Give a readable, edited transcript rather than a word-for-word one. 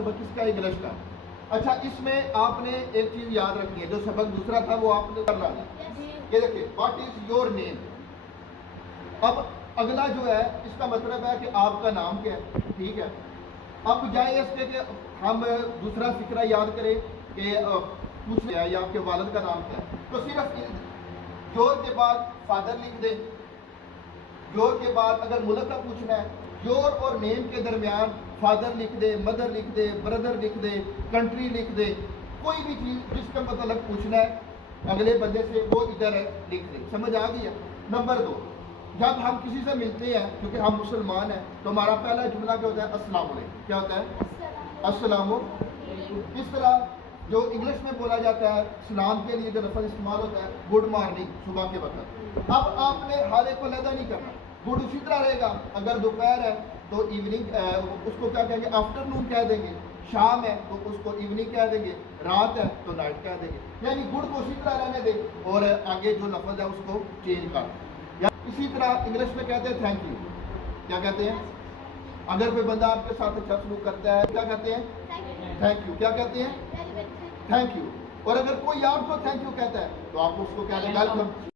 سبق کس کا؟ انگلش کا. اچھا اس میں آپ نے ایک چیز یاد رکھنی ہے، جو سبق دوسرا تھا وہ آپ نے کر لانا. یہ دیکھیں واٹ از یور نیم. اب اگلا جو ہے اس کا مطلب ہے کہ آپ کا نام کیا ہے. ٹھیک ہے، اب بجائے اس کے کہ ہم دوسرا فکرہ یاد کریں کہ پوچھ لیا یا آپ کے والد کا نام کیا ہے، تو صرف یور کے بعد فادر لکھ دیں. یور کے بعد اگر ملک کا پوچھنا ہے، یور اور نیم کے درمیان فادر لکھ دے، مدر لکھ دے، بردر لکھ دے، کنٹری لکھ دے. کوئی بھی چیز جس کا متعلق پوچھنا ہے اگلے بندے سے وہ ادھر ہے لکھ دیں. سمجھ آ گئی ہے؟ نمبر 2، جب ہم کسی سے ملتے ہیں کیونکہ ہم مسلمان ہیں تو ہمارا پہلا جملہ کیا ہوتا ہے؟ السلام علیکم. کیا ہوتا ہے؟ السلام علیکم. اس طرح جو انگلش میں بولا جاتا ہے سلام کے لیے جو لفظ استعمال ہوتا ہے گڈ مارننگ، صبح کے وقت. اب آپ نے ہر ایک کو علیحدہ نہیں کرنا. گڈ اسی طرح رہے گا. اگر دوپہر ہے تو ایوننگ اس کو کیا کہیں گے؟ آفٹر نون کہہ دیں گے. شام ہے تو اس کو ایوننگ کہہ دیں گے. رات ہے تو نائٹ کہہ دیں گے. یعنی گڈ کو اسی طرح رہنے دیں اور آگے جو لفظ ہے اس کو چینج کر دیں. اسی طرح انگلش میں کہتے ہیں تھینک یو. کیا کہتے ہیں؟ اگر کوئی بندہ آپ کے ساتھ اچھا سلوک کرتا ہے کیا کہتے ہیں؟ Thank you. کیا کہتے ہیں؟ Thank you. اور اگر کوئی آپ کو تھینک یو کہتا ہے تو آپ اس کو کہہ دیں ویلکم.